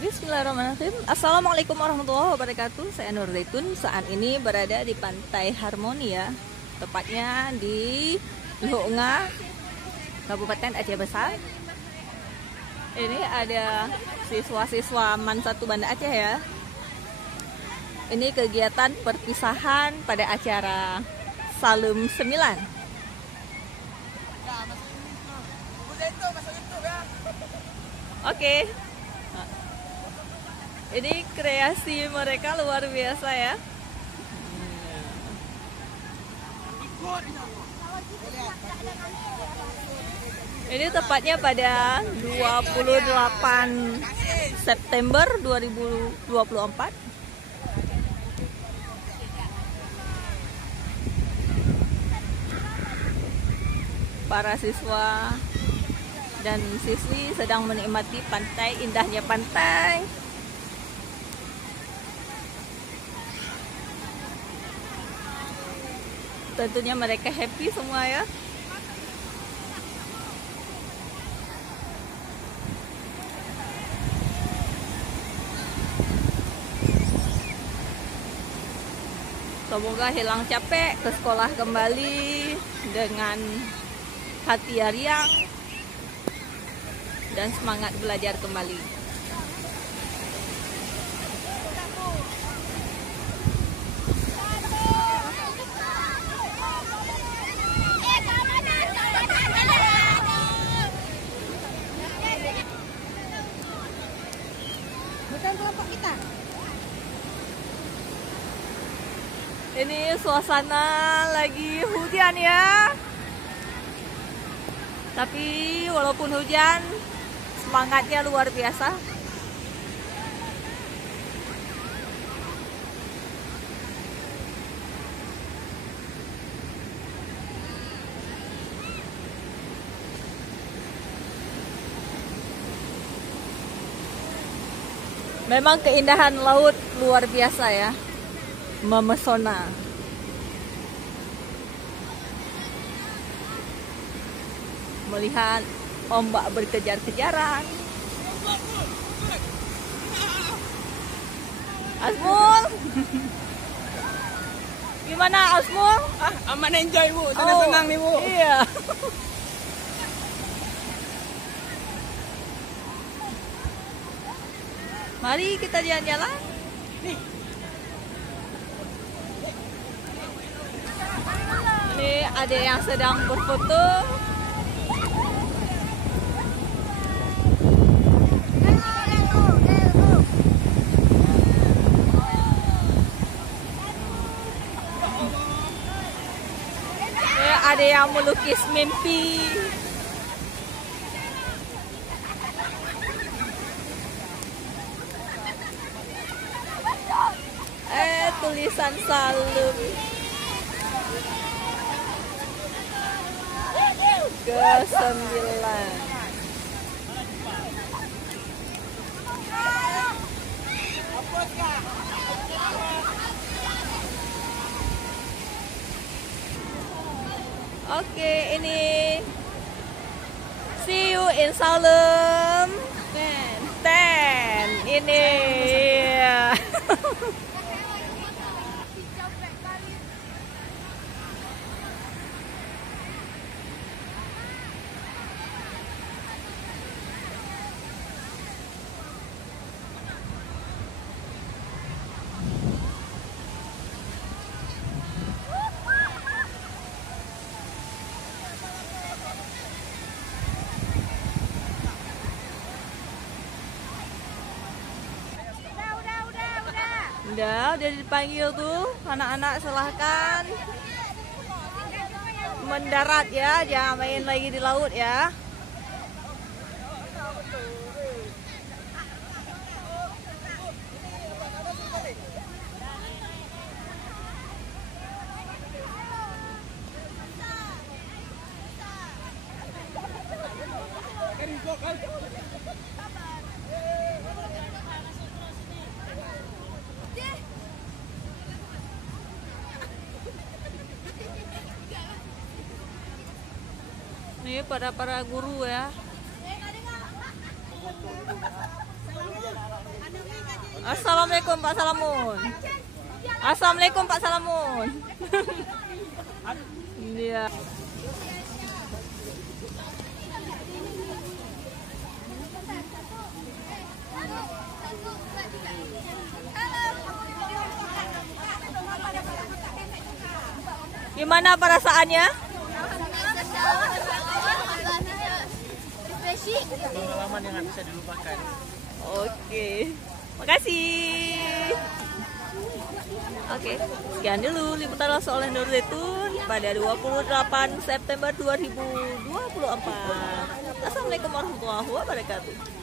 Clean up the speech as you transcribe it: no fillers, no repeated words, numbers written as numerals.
Bismillahirrahmanirrahim. Assalamualaikum warahmatullahi wabarakatuh. Saya Nur Zaitun. Saat ini berada di Pantai Harmonia, tepatnya di Luhunga, Kabupaten Aceh Besar. Ini ada siswa-siswa MAN 1 Banda Aceh ya. Ini kegiatan perpisahan pada acara Salum 9. Oke. Ini kreasi mereka luar biasa ya. Ini tepatnya pada 28 September 2024. Para siswa dan siswi sedang menikmati pantai, indahnya pantai. Tentunya mereka happy semua ya. Semoga hilang capek, ke sekolah kembali dengan hati yang riang dan semangat belajar kembali. Bukan kelompok kita. Ini suasana lagi hujan ya. Tapi walaupun hujan, semangatnya luar biasa. Memang keindahan laut luar biasa ya, memesona. Melihat ombak berkejar-kejaran. Asmul, gimana Asmul? Aman enjoy Bu, senang-senang nih Bu. Iya. Mari kita jalan-jalan. Ini ada yang sedang berfoto. Ada yang melukis mimpi. Tulisan Salum ke-9. Oke, ini see you in Salum 10. Ini udah dipanggil tuh anak-anak, silahkan mendarat ya, jangan main lagi di laut ya. Ini pada para guru ya. Assalamualaikum Pak Salamun. Assalamualaikum Pak Salamun. Iya. Gimana perasaannya? Pengalaman yang bisa dilupakan. Oke, makasih. Oke, sekian dulu liputan langsung oleh Nur Zaitun pada 28 September 2024. Assalamualaikum warahmatullahi wabarakatuh.